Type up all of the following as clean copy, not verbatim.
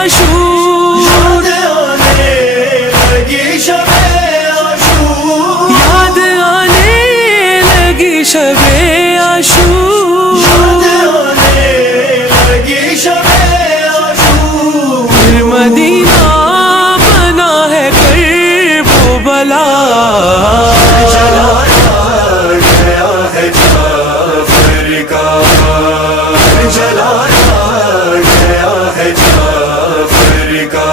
عاشور، یاد آنے لگی شب عاشور، یاد آنے لگی شب عاشور، یاد آنے لگی شب عاشور، پھر مدینہ بنا ہے کرب و بلا، جلایا گیا ہے جعفر کا، جلایا گیا ہے جعفر کا،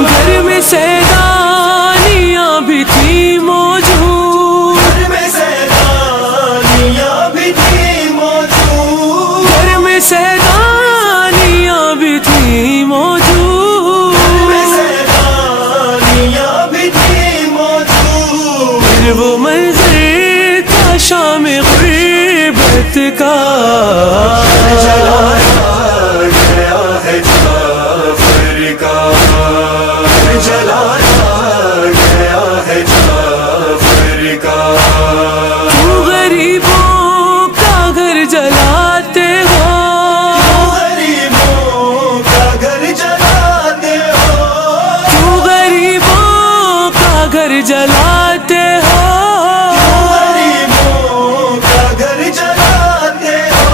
گھر میں سیدانیاں بھی تھیں موجود، گھر میں سیدانیاں بھی تھی موجود، گھر میں سیدانیاں بھی تھیں موجود، گھر میں سیدانیاں بھی تھی موجود، پھر وہ منظر تھا شام غربت کا، جلایا گیا ہے جعفر کا، جلایا گیا ہے جعفر کا، کیوں غریبوں کا گھر جلاتے ہو، غریبوں کا گھر جلاتے ہو، کیوں غریبوں کا گھر جلاتے ہو، غریبوں کا گھر جلاتے ہو،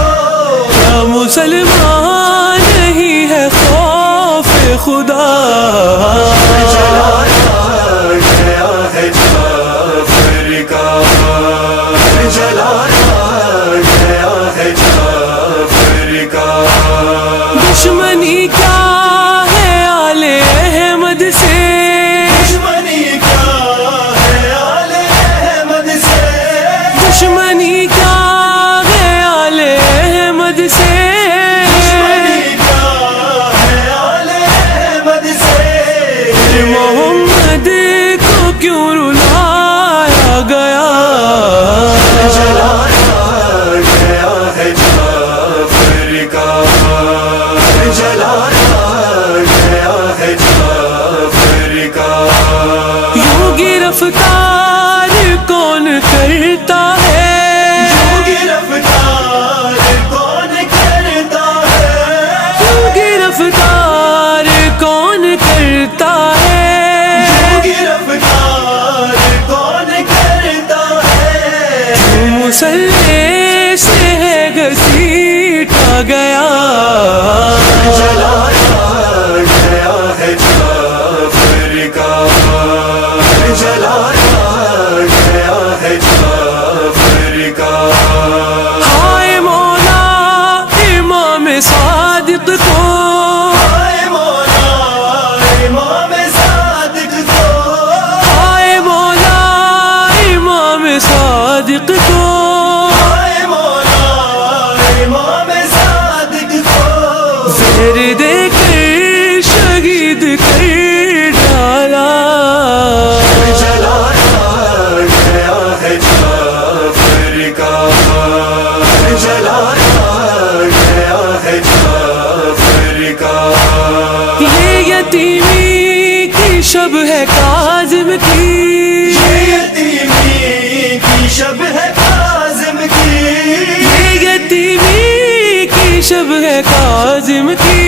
کیا مسلمان نہیں ہے خوف خدا، جلایا گیا ہے جعفر کا، جلایا گیا ہے جعفر کا، دشمنی کیا ہے آل احمد سے، دشمنی کیا ہے آل احمد سے، دشمنی کیا ہے آل احمد سے، دشمنی کیا ہے آل احمد سے، پھر محمد کو کیوں رلایا گیا، جلایا گیا ہے جعفر کا، جلایا گیا ہے جعفر کا، یوں گرفتار کون کرتا ہے، یوں گرفتار کون کرتا ہے، یوں گرفتار کون کرتا ہے، یوں گرفتار کون کرتا ہے، مسلح سے ہے گھسیٹا گیا، جلایا گیا ہے جعفر کا، جلایا گیا ہے جعفر کا، ہائے مولا امام صادق کو، ہائے مولا امام صادق کو، ہائے مولا امام صادق کو، ہائے مولا امام صادق کو، زہر دے کر شہید کر ڈالا، جلایا گیا ہے جعفر کا، جلایا گیا ہے جعفر کا، یہ یتیمی کی شب ہے کاظم کی، یہ یتیمی کی شب ہے کاظم کی، یہ یتیمی کی شب ہے کاظم کی،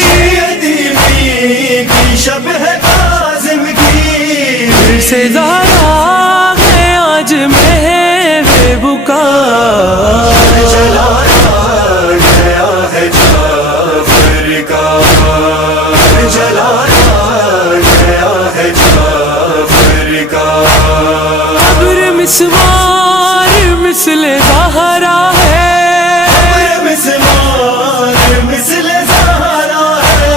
یہ یتیمی کی شب ہے کاظم کی، پھر سے زہرا ہے آج محو بکا، جلایا گیا ہے جعفر کا، جلایا گیا ہے جعفر کا، قبر مسمار مثل زہرا ہے، مسمار مثل زہرا ہے،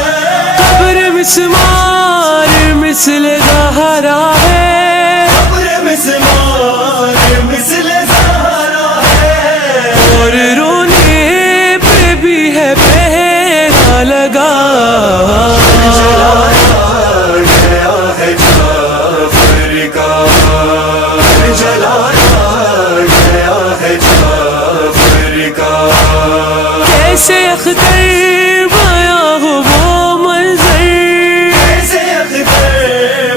قبر مسمار مثل زہرا ہے، قبر مسمار مثل زہرا ہے، اور رونے پہ بھی ہے پہرا لگا، جلایا گیا ہے جعفر کا، جلایا گیا ہے جعفر کا، کیسے اختر بیاں ہو وہ منظر، کیسے اختر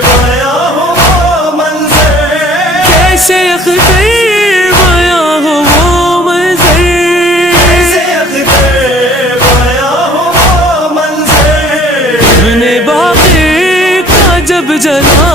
بیاں ہو وہ منظر، کیسے اختر بیاں ہو وہ منظر، کیسے اختر بیاں ہو وہ منظر، جلا